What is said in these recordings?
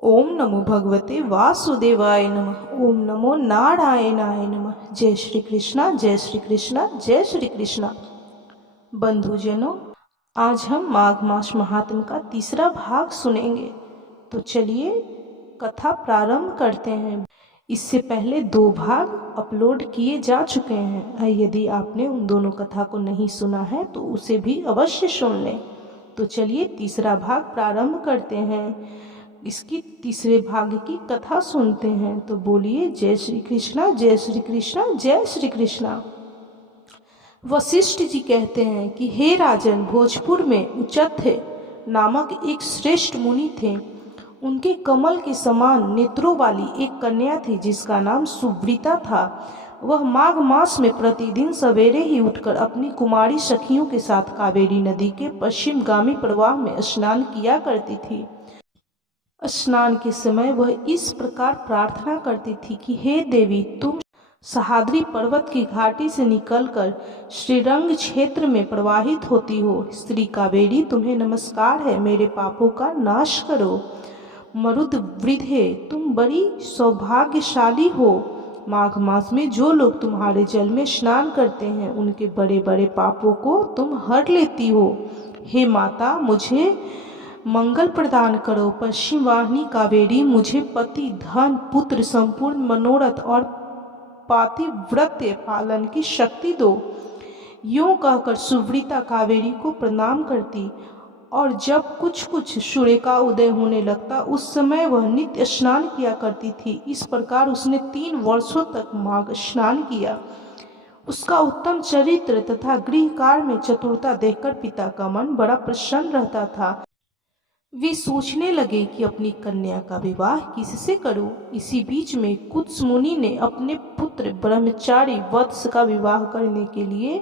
ओम नमो भगवते वासुदेवाय नमः। ओम नमो नारायणाय नमः। जय श्री कृष्णा, जय श्री कृष्णा, जय श्री कृष्णा। बंधुजनों, आज हम माघ मास महात्म का तीसरा भाग सुनेंगे। तो चलिए कथा प्रारंभ करते हैं। इससे पहले 2 भाग अपलोड किए जा चुके हैं। यदि आपने उन दोनों कथा को नहीं सुना है तो उसे भी अवश्य सुन लें। तो चलिए तीसरा भाग प्रारंभ करते हैं। इसकी तीसरे भाग की कथा सुनते हैं। तो बोलिए जय श्री कृष्णा, जय श्री कृष्णा, जय श्री कृष्णा। वशिष्ठ जी कहते हैं कि हे राजन, भोजपुर में उचत्य नामक एक श्रेष्ठ मुनि थे। उनके कमल के समान नेत्रों वाली एक कन्या थी जिसका नाम सुव्रता था। वह माघ मास में प्रतिदिन सवेरे ही उठकर अपनी कुमारी सखियों के साथ कावेरी नदी के पश्चिमगामी प्रवाह में स्नान किया करती थी। स्नान के समय वह इस प्रकार प्रार्थना करती थी कि हे देवी, तुम सहाद्री पर्वत की घाटी से निकलकर श्रीरंग क्षेत्र में प्रवाहित होती हो। श्री कावेरी, तुम्हें नमस्कार है, मेरे पापों का नाश करो। मरुद वृद्धे, तुम बड़ी सौभाग्यशाली हो। माघ मास में जो लोग तुम्हारे जल में स्नान करते हैं उनके बड़े बड़े पापों को तुम हर लेती हो। हे माता, मुझे मंगल प्रदान करो। पश्चिम वाहिनी कावेरी, मुझे पति, धन, पुत्र, संपूर्ण मनोरथ और पातिव्रत्य पालन की शक्ति दो। यूं कहकर सुव्रता कावेरी को प्रणाम करती और जब कुछ कुछ सूर्य का उदय होने लगता उस समय वह नित्य स्नान किया करती थी। इस प्रकार उसने 3 वर्षों तक माघ स्नान किया। उसका उत्तम चरित्र तथा गृह कार्य में चतुरता देखकर पिता का मन बड़ा प्रसन्न रहता था। वे सोचने लगे कि अपनी कन्या का विवाह किससे करूं। इसी बीच में कुत्स मुनि ने अपने पुत्र ब्रह्मचारी वत्स का विवाह करने के लिए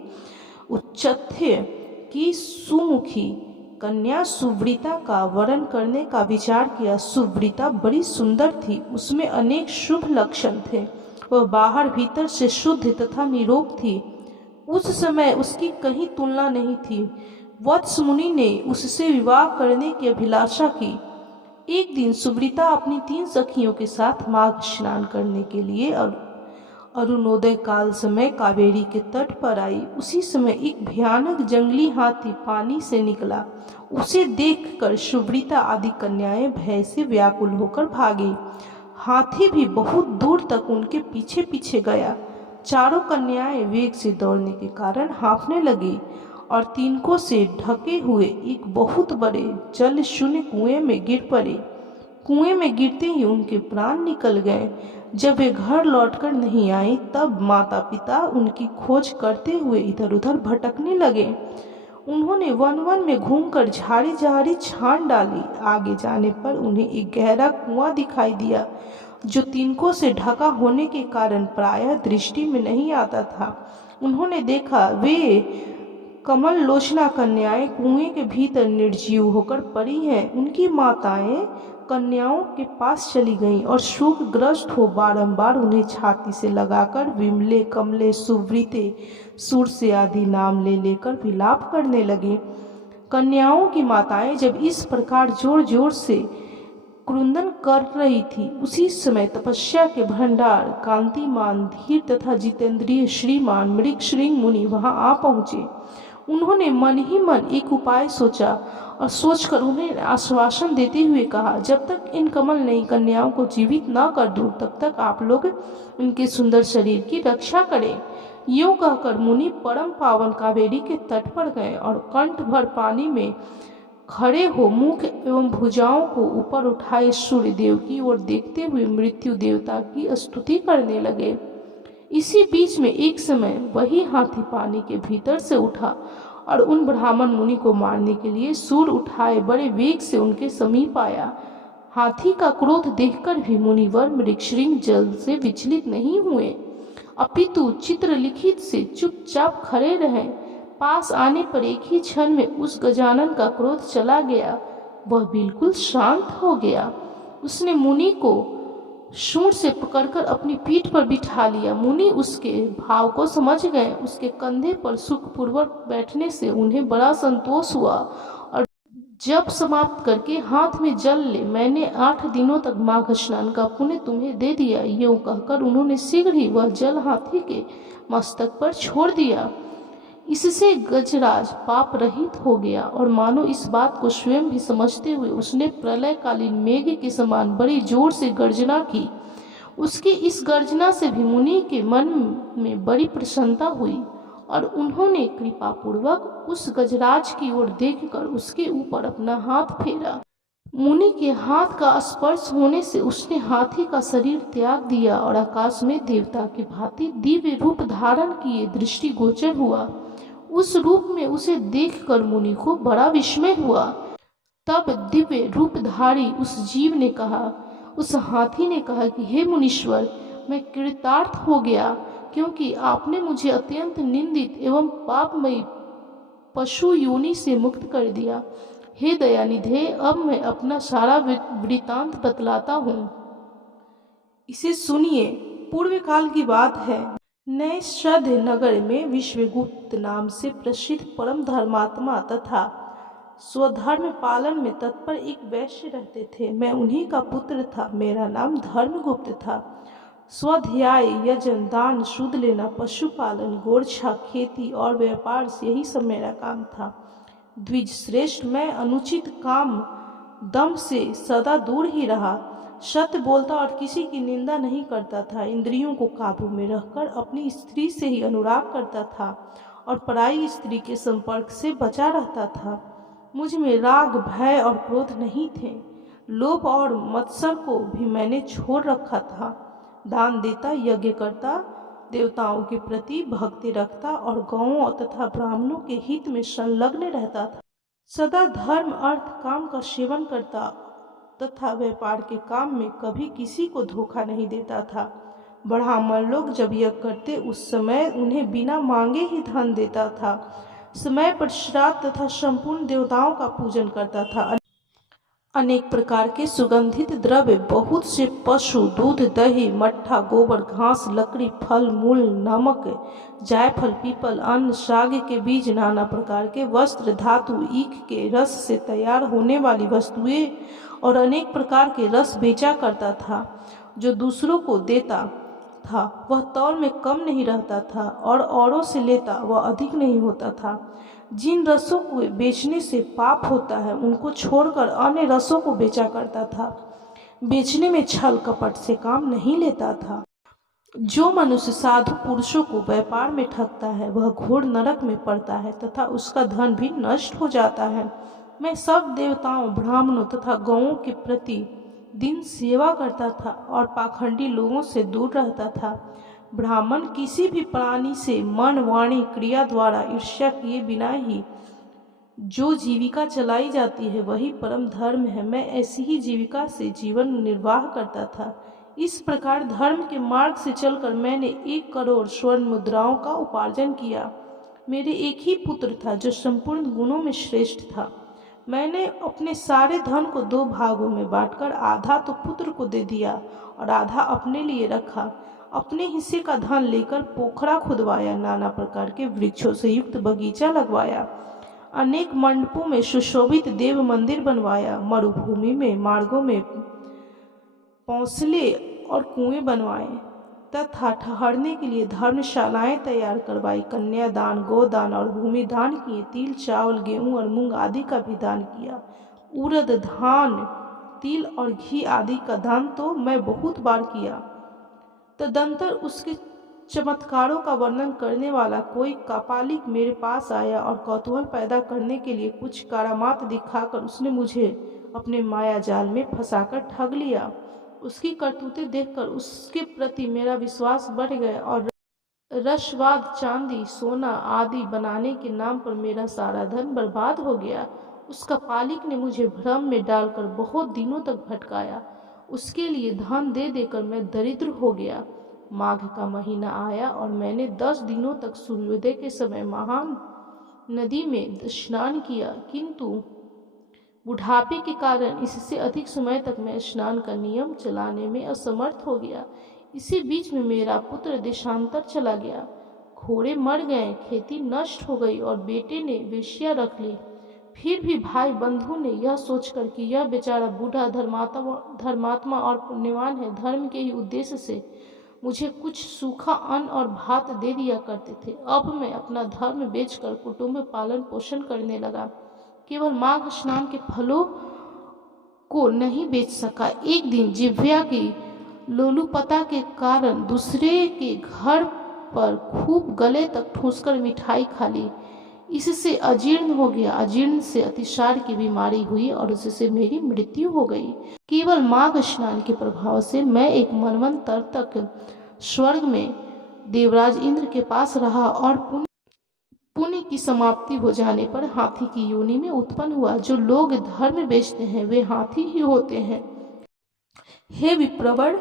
उच्चत्य की सुमुखी कन्या सुव्रता का वरण करने का विचार किया। सुव्रता बड़ी सुंदर थी, उसमें अनेक शुभ लक्षण थे। वह बाहर भीतर से शुद्ध तथा निरोग थी। उस समय उसकी कहीं तुलना नहीं थी। वत्स मुनि ने उससे विवाह करने की अभिलाषा की। एक दिन सुव्रता अपनी 3 सखियों के साथ माघ स्नान करने के लिए और अरुणोदय काल समय कावेरी के तट पर आई। उसी समय एक भयानक जंगली हाथी पानी से निकला। उसे देखकर सुव्रता आदि कन्याएं भय से व्याकुल होकर भागी। हाथी भी बहुत दूर तक उनके पीछे पीछे गया। चारों कन्याएं वेग से दौड़ने के कारण हाँफने लगी और तिनकों से ढके हुए एक बहुत बड़े जल शून्य कुएं में गिर पड़े। कुएं में गिरते ही उनके प्राण निकल गए। जब वे घर लौटकर नहीं आई तब माता पिता उनकी खोज करते हुए इधर उधर भटकने लगे। उन्होंने वन वन में घूमकर झाड़ी झाड़ी छान डाली। आगे जाने पर उन्हें एक गहरा कुआं दिखाई दिया जो तिनकों से ढका होने के कारण प्रायः दृष्टि में नहीं आता था। उन्होंने देखा वे कमल लोचना कन्याएं कुएं के भीतर निर्जीव होकर पड़ी हैं। उनकी माताएं कन्याओं के पास चली गईं और शोकग्रस्त हो बारंबार उन्हें छाती से लगाकर विमले, कमले, सुव्रते, सुरसे आदि नाम ले लेकर विलाप करने लगे। कन्याओं की माताएं जब इस प्रकार जोर जोर से क्रुंदन कर रही थी उसी समय तपस्या के भंडार कांतिमान, धीर तथा जितेंद्रिय श्रीमान मृगश्रृंग मुनि वहां आ पहुंचे। उन्होंने मन ही मन एक उपाय सोचा और सोचकर उन्हें आश्वासन देते हुए कहा, जब तक इन कमल नई कन्याओं को जीवित न कर दूं तब तक आप लोग इनके सुंदर शरीर की रक्षा करें। यूं कहकर मुनि परम पावन कावेरी के तट पर गए और कंठ भर पानी में खड़े हो मुख एवं भुजाओं को ऊपर उठाए सूर्य देव की ओर देखते हुए मृत्यु देवता की स्तुति करने लगे। इसी बीच में एक समय वही हाथी पानी के भीतर से उठा और उन ब्राह्मण मुनि को मारने के लिए सूर उठाए बड़े वेग से उनके समीप आया। हाथी का क्रोध देखकर भी मुनिवर मृगश्रृंग जल से विचलित नहीं हुए, अपितु चित्रलिखित से चुपचाप खड़े रहे। पास आने पर एक ही क्षण में उस गजानन का क्रोध चला गया। वह बिल्कुल शांत हो गया। उसने मुनि को सूंड से पकड़कर अपनी पीठ पर बिठा लिया। मुनि उसके भाव को समझ गए। उसके कंधे पर सुखपूर्वक बैठने से उन्हें बड़ा संतोष हुआ और जब समाप्त करके हाथ में जल ले, मैंने 8 दिनों तक माघ स्नान का पुण्य तुम्हें दे दिया। यूं कहकर उन्होंने शीघ्र ही वह जल हाथी के मस्तक पर छोड़ दिया। इससे गजराज पाप रहित हो गया और मानो इस बात को स्वयं भी समझते हुए उसने प्रलयकालीन मेघ के समान बड़ी जोर से गर्जना की। उसकी इस गर्जना से भी मुनि के मन में बड़ी प्रसन्नता हुई और उन्होंने कृपापूर्वक उस गजराज की ओर देखकर उसके ऊपर अपना हाथ फेरा। मुनि के हाथ का स्पर्श होने से उसने हाथी का शरीर त्याग दिया और आकाश में देवता की भांति दिव्य रूप धारण किए दृष्टिगोचर हुआ। उस रूप में उसे देखकर मुनि को बड़ा विस्मय हुआ। तब दिव्य रूपधारी उस जीव ने कहा, उस हाथी ने कहा कि हे मुनीश्वर, मैं कृतार्थ हो गया, क्योंकि आपने मुझे अत्यंत निंदित एवं पापमयी पशु योनि से मुक्त कर दिया। हे दयानिधे, अब मैं अपना सारा वृतांत बतलाता हूँ, इसे सुनिए। पूर्व काल की बात है। नैषध नगर में विश्वगुप्त नाम से प्रसिद्ध परम धर्मात्मा तथा स्वधर्म पालन में तत्पर एक वैश्य रहते थे। मैं उन्हीं का पुत्र था। मेरा नाम धर्मगुप्त था। स्वाध्याय, यजन, दान, सूद लेना, पशुपालन, गोरछा, खेती और व्यापार से यही सब मेरा काम था। द्विज श्रेष्ठ, मैं अनुचित काम दम से सदा दूर ही रहा। सत्य बोलता और किसी की निंदा नहीं करता था। इंद्रियों को काबू में रखकर अपनी स्त्री से ही अनुराग करता था और पराई स्त्री के संपर्क से बचा रहता था। मुझ में राग, भय और क्रोध नहीं थे। लोभ और मत्सर को भी मैंने छोड़ रखा था। दान देता, यज्ञ करता, देवताओं के प्रति भक्ति रखता और गौओं तथा ब्राह्मणों के हित में संलग्न रहता था। सदा धर्म, अर्थ, काम का सेवन करता तथा व्यापार के काम में कभी किसी को धोखा नहीं देता था। ब्राह्मण लोग जब यज्ञ करते उस समय उन्हें बिना मांगे ही धन देता था। समय पर श्राद्ध तथा संपूर्ण देवताओं का पूजन करता था। अनेक प्रकार के सुगंधित द्रव्य, बहुत से पशु, दूध, दही, मट्ठा, गोबर, घास, लकड़ी, फल मूल, नमक, जायफल, पीपल, अन्न, साग के बीज, नाना प्रकार के वस्त्र, धातु, ईख के रस से तैयार होने वाली वस्तुएं और अनेक प्रकार के रस बेचा करता था। जो दूसरों को देता था वह तौल में कम नहीं रहता था और औरों से लेता वह अधिक नहीं होता था। जिन रसों को बेचने से पाप होता है उनको छोड़कर अन्य रसों को बेचा करता था। बेचने में छल कपट से काम नहीं लेता था। जो मनुष्य साधु पुरुषों को व्यापार में ठगता है वह घोर नरक में पड़ता है तथा उसका धन भी नष्ट हो जाता है। मैं सब देवताओं, ब्राह्मणों तथा गौओं के प्रति दिन सेवा करता था और पाखंडी लोगों से दूर रहता था। ब्राह्मण किसी भी प्राणी से मन, वाणी, क्रिया द्वारा ईर्ष्या किए बिना ही जो जीविका चलाई जाती है वही परम धर्म है। मैं ऐसी ही जीविका से जीवन निर्वाह करता था। इस प्रकार धर्म के मार्ग से चलकर मैंने 1 करोड़ स्वर्ण मुद्राओं का उपार्जन किया। मेरे एक ही पुत्र था जो संपूर्ण गुणों में श्रेष्ठ था। मैंने अपने सारे धन को 2 भागों में बांटकर आधा तो पुत्र को दे दिया और आधा अपने लिए रखा। अपने हिस्से का धन लेकर पोखरा खुदवाया, नाना प्रकार के वृक्षों से युक्त बगीचा लगवाया, अनेक मंडपों में सुशोभित देव मंदिर बनवाया, मरुभूमि में मार्गों में पौंसले और कुएं बनवाए तथा ठहरने के लिए धर्मशालाएं तैयार करवाई। कन्यादान, गोदान और भूमि दान किए। तिल, चावल, गेहूं और मूंग आदि का भी दान किया। उड़द, धान, तिल और घी आदि का दान तो मैं बहुत बार किया। तदंतर उसके चमत्कारों का वर्णन करने वाला कोई कापालिक मेरे पास आया और कौतूहल पैदा करने के लिए कुछ करामात दिखाकर उसने मुझे अपने माया जाल में फंसाकर ठग लिया। उसकी करतूतें देखकर उसके प्रति मेरा विश्वास बढ़ गया और रसवाद, चांदी, सोना आदि बनाने के नाम पर मेरा सारा धन बर्बाद हो गया। उस कपालिक ने मुझे भ्रम में डालकर बहुत दिनों तक भटकाया। उसके लिए धन दे देकर मैं दरिद्र हो गया। माघ का महीना आया और मैंने 10 दिनों तक सूर्योदय के समय महान नदी में स्नान किया, किंतु बुढ़ापे के कारण इससे अधिक समय तक मैं स्नान का नियम चलाने में असमर्थ हो गया। इसी बीच में मेरा पुत्र देशांतर चला गया। घोड़े मर गए, खेती नष्ट हो गई और बेटे ने वेश्या रख ली। फिर भी भाई बंधु ने यह सोचकर कि यह बेचारा बूढ़ा धर्मात्मा और पुण्यवान है, धर्म के ही उद्देश्य से मुझे कुछ सूखा अन्न और भात दे दिया करते थे। अब मैं अपना धर्म बेचकर कुटुंब पालन पोषण करने लगा। केवल माघ स्नान के फलों को नहीं बेच सका। एक दिन जिह्वा की लोलुपता के कारण दूसरे के घर पर खूब गले तक ठूंसकर मिठाई खा ली। इससे अजीर्ण हो गया। अजीर्ण से अतिसार की बीमारी हुई और उससे मेरी मृत्यु हो गई। केवल माघ स्नान के प्रभाव से मैं एक मनवंतर तक स्वर्ग में देवराज इंद्र के पास रहा और पुण्य की समाप्ति हो जाने पर हाथी की योनि में उत्पन्न हुआ। जो लोग धर्म बेचते हैं वे हाथी ही होते हैं। हे विप्रवर,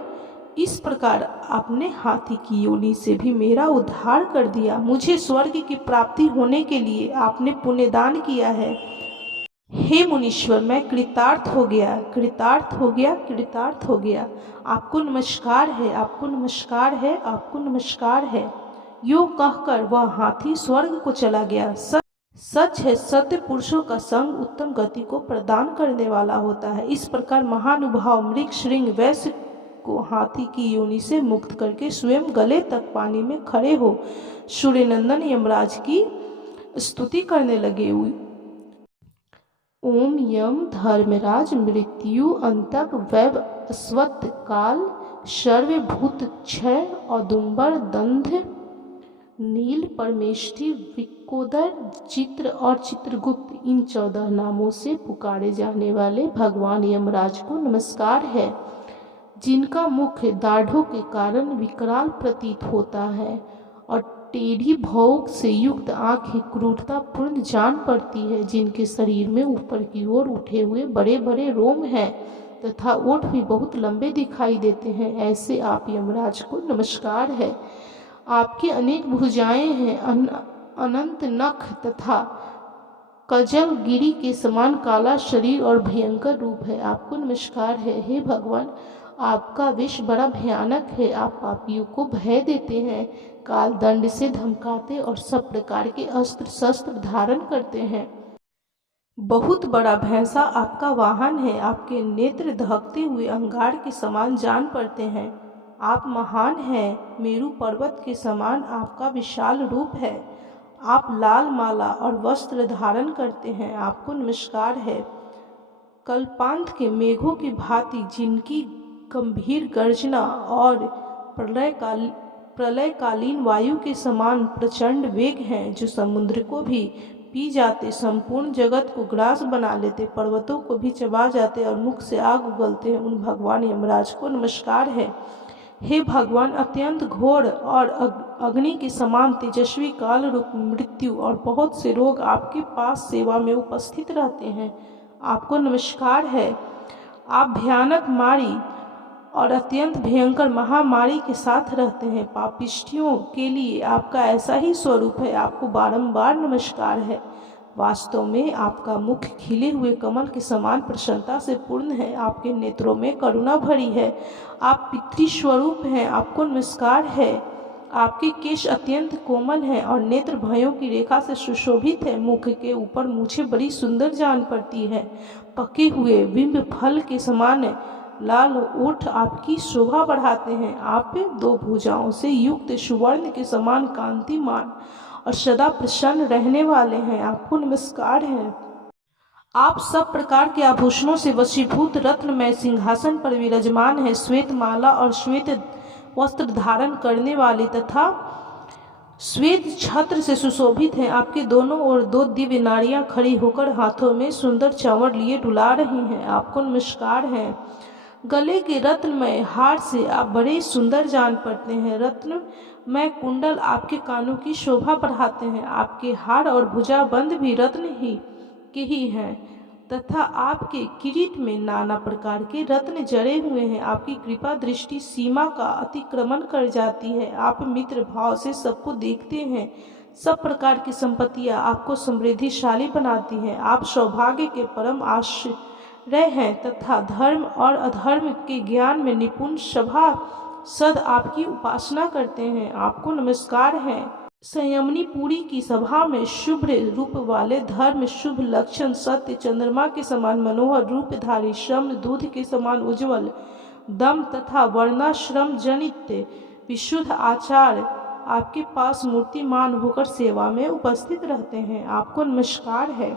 इस प्रकार आपने हाथी की योनि से भी मेरा उद्धार कर दिया। मुझे स्वर्ग की प्राप्ति होने के लिए आपने पुण्यदान किया है। हे मुनीश्वर, मैं कृतार्थ हो गया, कृतार्थ हो गया, कृतार्थ हो गया। आपको नमस्कार है, आपको नमस्कार है, आपको नमस्कार है। यो कहकर वह हाथी स्वर्ग को चला गया। सच है, सत्य पुरुषों का संग उत्तम गति को प्रदान करने वाला होता है। इस प्रकार महानुभाव मृग श्रृंग वैश्य को हाथी की योनि से मुक्त करके स्वयं गले तक पानी में खड़े हो सूर्यनंदन यमराज की स्तुति करने लगे। ओम यम धर्मराज मृत्यु अंतक वैव अस्वत्थ काल सर्वभूत क्षय औदुंबर दंध नील परमेष्टि विकोदर चित्र और चित्रगुप्त, इन 14 नामों से पुकारे जाने वाले भगवान यमराज को नमस्कार है, जिनका मुख दाढ़ों के कारण विकराल प्रतीत होता है और टेढ़ी भौं से युक्त आंखें क्रूरतापूर्ण जान पड़ती है, जिनके शरीर में ऊपर की ओर उठे हुए बड़े बड़े रोम हैं तथा ओठ भी बहुत लंबे दिखाई देते हैं। ऐसे आप यमराज को नमस्कार है। आपकी अनेक भुजाएं हैं, अनंत नख तथा कजल गिरी के समान काला शरीर और भयंकर रूप है। आपको नमस्कार है। हे भगवान, आपका विष बड़ा भयानक है। आप पापियों को भय देते हैं, काल दंड से धमकाते और सब प्रकार के अस्त्र शस्त्र धारण करते हैं। बहुत बड़ा भैंसा आपका वाहन है। आपके नेत्र दहकते हुए अंगार के समान जान पड़ते हैं। आप महान हैं, मेरु पर्वत के समान आपका विशाल रूप है। आप लाल माला और वस्त्र धारण करते हैं। आपको नमस्कार है। कल्पांत के मेघों की भांति, जिनकी गंभीर गर्जना और प्रलयकालीन वायु के समान प्रचंड वेग हैं, जो समुद्र को भी पी जाते, संपूर्ण जगत को ग्रास बना लेते, पर्वतों को भी चबा जाते और मुख से आग उगलते हैं, उन भगवान यमराज को नमस्कार है। हे भगवान, अत्यंत घोर और अग्नि के समान तेजस्वी काल रूप मृत्यु और बहुत से रोग आपके पास सेवा में उपस्थित रहते हैं। आपको नमस्कार है। आप भयानक मारी और अत्यंत भयंकर महामारी के साथ रहते हैं। पापिष्ठियों के लिए आपका ऐसा ही स्वरूप है। आपको बारंबार नमस्कार है। वास्तव में आपका मुख खिले हुए कमल के समान प्रसन्नता से पूर्ण है। आपके नेत्रों में करुणा भरी है। आप पितृस्वरूप हैं। आपको नमस्कार है। आपके केश अत्यंत कोमल हैं और नेत्र भयों की रेखा से सुशोभित है। मुख के ऊपर मूछें बड़ी सुंदर जान पड़ती है। पके हुए बिंब फल के समान लाल ओठ आपकी शोभा बढ़ाते हैं। आप 2 भुजाओं से युक्त सुवर्ण के समान कांतिमान और सदा प्रसन्न रहने वाले हैं। आपको नमस्कार है। आप सब प्रकार के आभूषणों से वशीभूत रत्नमय सिंहासन पर विराजमान है। श्वेत माला और श्वेत वस्त्र धारण करने वाले तथा श्वेत छत्र से सुशोभित हैं। आपके दोनों ओर 2 दिव्य नारियां खड़ी होकर हाथों में सुंदर चावड़ लिए डुला रही हैं। आपको नमस्कार है। गले के रत्नमय हार से आप बड़े सुंदर जान पड़ते हैं। रत्नमय कुंडल आपके कानों की शोभा बढ़ाते हैं। आपके हार और भुजाबंद भी रत्न के ही हैं तथा आपके किरीट में नाना प्रकार के रत्न जड़े हुए हैं। आपकी कृपा दृष्टि सीमा का अतिक्रमण कर जाती है। आप मित्र भाव से सबको देखते हैं। सब प्रकार की संपत्तियां आपको समृद्धिशाली बनाती हैं। आप सौभाग्य के परम आश्रय हैं तथा धर्म और अधर्म के ज्ञान में निपुण सभासद आपकी उपासना करते हैं। आपको नमस्कार है। संयमनी पुरी की सभा में शुभ्र रूप वाले, धर्म शुभ लक्षण, सत्य, चंद्रमा के समान मनोहर रूपधारी, श्रम दूध के समान उज्ज्वल, दम तथा वर्णाश्रम जनित विशुद्ध आचार आपके पास मूर्तिमान होकर सेवा में उपस्थित रहते हैं। आपको नमस्कार है।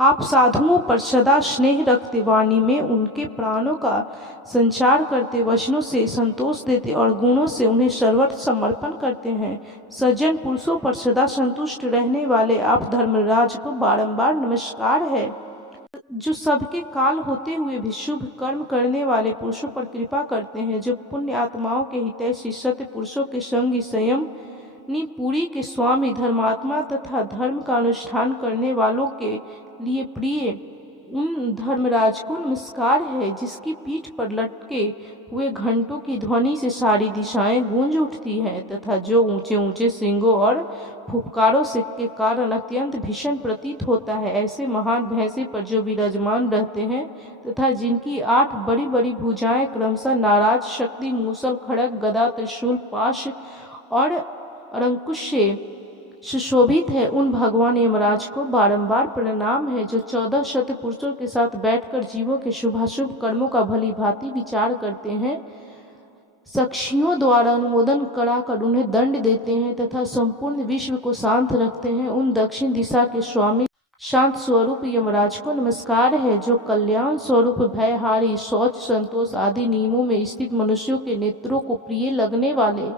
आप साधुओं पर सदा स्नेह रखते, वाणी में उनके प्राणों का संचार करते, वचनों से संतोष देते और गुणों से उन्हें सर्वत्र समर्पण करते हैं। सज्जन पुरुषों पर सदा संतुष्ट रहने वाले आप धर्मराज को बारंबार नमस्कार है। जो सबके काल होते हुए भी शुभ कर्म करने वाले पुरुषों पर कृपा करते हैं, जो पुण्य आत्माओं के हितैषी, सत्य पुरुषों के संगी, संयम पुरी के स्वामी, धर्मात्मा तथा धर्म का अनुष्ठान करने वालों के लिए प्रिय उन धर्मराज को नमस्कार है, जिसकी पीठ पर लटके हुए घंटों की ध्वनि से सारी दिशाएं गूंज उठती हैं तथा जो ऊंचे ऊंचे सींगों और फुफकारों से के कारण अत्यंत भीषण प्रतीत होता है। ऐसे महान भैंसे पर जो विराजमान रहते हैं तथा जिनकी 8 बड़ी बड़ी भुजाएं क्रमशः नाराज, शक्ति, मूसल, खड़ग, गदा, त्रिशूल, पाश और अंकुश से सुशोभित है, उन भगवान यमराज को बारंबार प्रणाम है, जो 14 शत पुरुषों के साथ बैठकर जीवों के शुभाशुभ कर्मों का भली भांति विचार करते हैं, साक्षियों द्वारा अनुमोदन कराकर उन्हें दंड देते हैं तथा संपूर्ण विश्व को शांत रखते हैं। उन दक्षिण दिशा के स्वामी शांत स्वरूप यमराज को नमस्कार है, जो कल्याण स्वरूप भयहारी, शौच, संतोष आदि नियमों में स्थित मनुष्यों के नेत्रों को प्रिय लगने वाले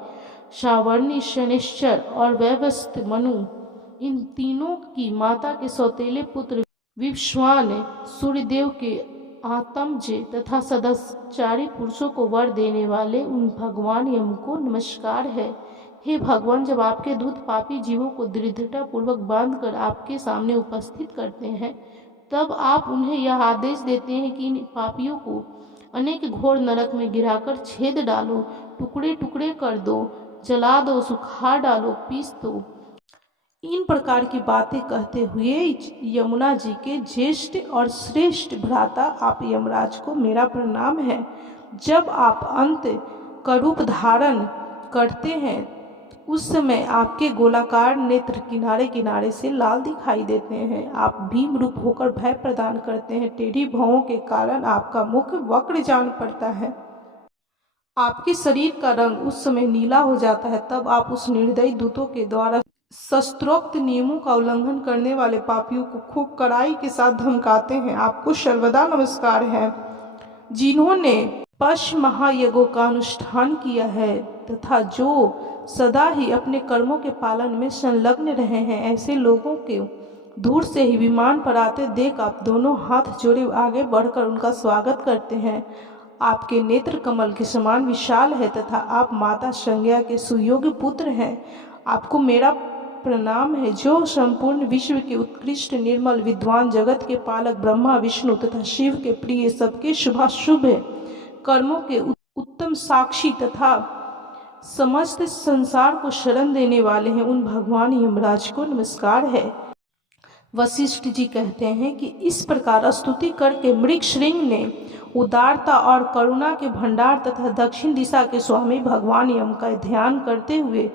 सावर्णी, शनिश्चर और वैवस्थ मनु, इन तीनों की माता के सौतेले पुत्र विश्वान, सूर्यदेव के आत्मज तथा सदाचारी पुरुषों को वर देने वाले उन भगवान यम को नमस्कार है। हे भगवान, जब आपके दूत पापी जीवों को दृढ़ता पूर्वक बांधकर आपके सामने उपस्थित करते हैं, तब आप उन्हें यह आदेश देते हैं कि इन पापियों को अनेक घोर नरक में गिराकर छेद डालो, टुकड़े टुकड़े कर दो, जला दो, सुखा डालो, पीस दो। इन प्रकार की बातें कहते हुए यमुना जी के ज्येष्ठ और श्रेष्ठ भ्राता आप यमराज को मेरा प्रणाम है। जब आप अंत का रूप धारण करते हैं, उस समय आपके गोलाकार नेत्र किनारे किनारे से लाल दिखाई देते हैं। आप भीम रूप होकर भय प्रदान करते हैं। टेढ़ी भौहों के कारण आपका मुख वक्र जान पड़ता है। आपके शरीर का रंग उस समय नीला हो जाता है। तब आप उस निर्दयी दूतों के द्वारा शास्त्रोक्त नियमों का उल्लंघन करने वाले पापियों को खूब कड़ाई के साथ धमकाते हैं। आपको सर्वदा नमस्कार है। जिन्होंने पश महायज्ञों का अनुष्ठान किया है तथा जो सदा ही अपने कर्मों के पालन में संलग्न रहे हैं, ऐसे लोगों के दूर से ही विमान पर आते देख आप दोनों हाथ जोड़े आगे बढ़कर उनका स्वागत करते हैं। आपके नेत्र कमल के समान विशाल है तथा आप माता संज्ञा के सुयोग्य पुत्र हैं। आपको मेरा प्रणाम है, जो संपूर्ण विश्व के उत्कृष्ट निर्मल विद्वान, जगत के पालक ब्रह्मा, विष्णु तथा शिव के प्रिय, सबके शुभाशुभ कर्मों के उत्तम साक्षी तथा समस्त संसार को शरण देने वाले हैं, उन भगवान यमराज को नमस्कार है। वशिष्ठ जी कहते हैं कि इस प्रकार स्तुति करके मृगशृंग ने उदारता और करुणा के भंडार तथा दक्षिण दिशा के स्वामी भगवान यम का ध्यान करते हुए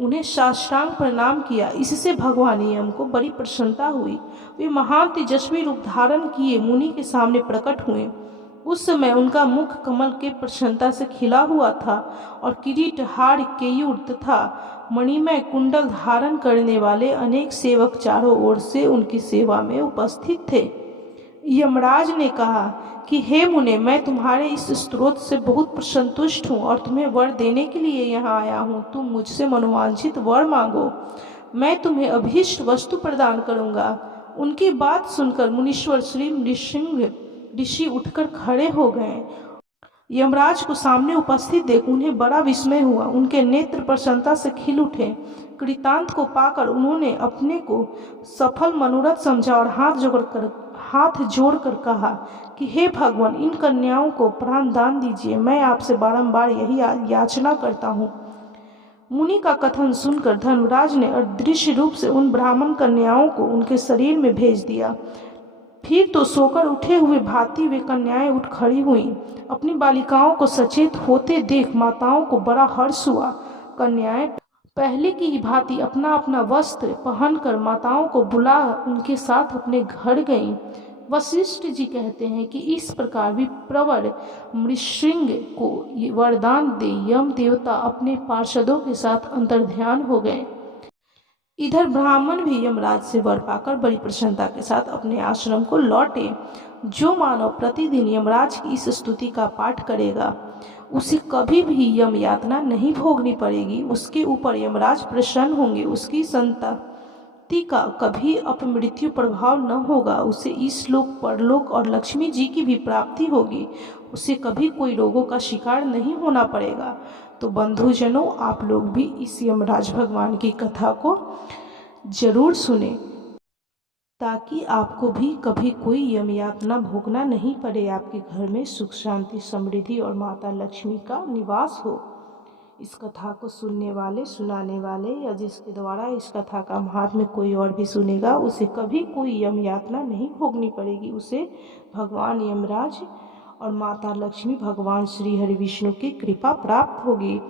उन्हें साष्टांग प्रणाम किया। इससे भगवान यम को बड़ी प्रसन्नता हुई। वे महान तेजस्वी रूप धारण किए मुनि के सामने प्रकट हुए। उस समय उनका मुख कमल के प्रसन्नता से खिला हुआ था और किरीट, हार, केयूर तथा मणिमय कुंडल धारण करने वाले अनेक सेवक चारों ओर से उनकी सेवा में उपस्थित थे। यमराज ने कहा कि हे मुने, मैं तुम्हारे इस स्तोत्र से बहुत प्रसंतुष्ट हूँ और तुम्हें वर देने के लिए यहाँ आया हूँ। तुम मुझसे मनोवांछित वर मांगो, मैं तुम्हें अभीष्ट वस्तु प्रदान करूँगा। उनकी बात सुनकर मुनीश्वर श्री नृसिंह ऋषि उठकर खड़े हो गए। यमराज को सामने उपस्थित देख उन्हें बड़ा विस्मय हुआ। उनके नेत्र प्रसन्नता से खिल उठे। कृतांत को पाकर उन्होंने अपने को सफल मनोरथ समझा और हाथ जोड़कर कहा कि हे भगवान, इन कन्याओं को प्राण दान दीजिए। मैं आपसे बारंबार यही याचना करता हूँ। मुनि का कथन सुनकर धर्मराज ने अदृश्य रूप से उन ब्राह्मण कन्याओं को उनके शरीर में भेज दिया। फिर तो सोकर उठे हुए भांति वे कन्याएं उठ खड़ी हुईं। अपनी बालिकाओं को सचेत होते देख माताओं को बड़ा हर्ष हुआ। कन्याएं पहले की ही भांति अपना अपना वस्त्र पहनकर माताओं को बुला उनके साथ अपने घर गईं। वशिष्ठ जी कहते हैं कि इस प्रकार भी प्रवर मृषृंग को ये वरदान दे यम देवता अपने पार्षदों के साथ अंतर्ध्यान हो गए। इधर ब्राह्मण भी यमराज से वर पाकर बड़ी प्रसन्नता के साथ अपने आश्रम को लौटे। जो मानव प्रतिदिन यमराज की इस स्तुति का पाठ करेगा उसे कभी भी यम यातना नहीं भोगनी पड़ेगी। उसके ऊपर यमराज प्रसन्न होंगे। उसकी संतति का कभी अपमृत्यु प्रभाव न होगा। उसे इस लोक परलोक और लक्ष्मी जी की भी प्राप्ति होगी। उसे कभी कोई रोगों का शिकार नहीं होना पड़ेगा। तो बंधुजनों, आप लोग भी इस यमराज भगवान की कथा को जरूर सुने ताकि आपको भी कभी कोई यम यातना भोगना नहीं पड़े। आपके घर में सुख शांति समृद्धि और माता लक्ष्मी का निवास हो। इस कथा को सुनने वाले, सुनाने वाले या जिसके द्वारा इस कथा का महात्म्य कोई और भी सुनेगा उसे कभी कोई यम यातना नहीं भोगनी पड़ेगी। उसे भगवान यमराज और माता लक्ष्मी भगवान श्री हरि विष्णु की कृपा प्राप्त होगी।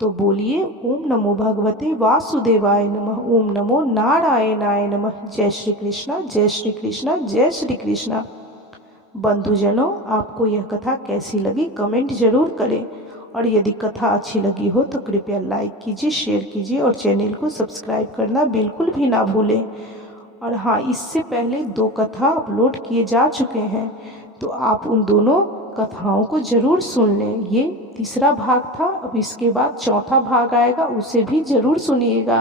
तो बोलिए ओम नमो भगवते वासुदेवाय नमः। ओम नमो नारायणाय नमः। जय श्री कृष्णा, जय श्री कृष्णा, जय श्री कृष्णा। बंधुजनों, आपको यह कथा कैसी लगी कमेंट जरूर करें और यदि कथा अच्छी लगी हो तो कृपया लाइक कीजिए, शेयर कीजिए और चैनल को सब्सक्राइब करना बिल्कुल भी ना भूलें। और हाँ, इससे पहले 2 कथा अपलोड किए जा चुके हैं तो आप उन दोनों कथाओं को ज़रूर सुन लें। ये तीसरा भाग था, अब इसके बाद चौथा भाग आएगा, उसे भी ज़रूर सुनिएगा।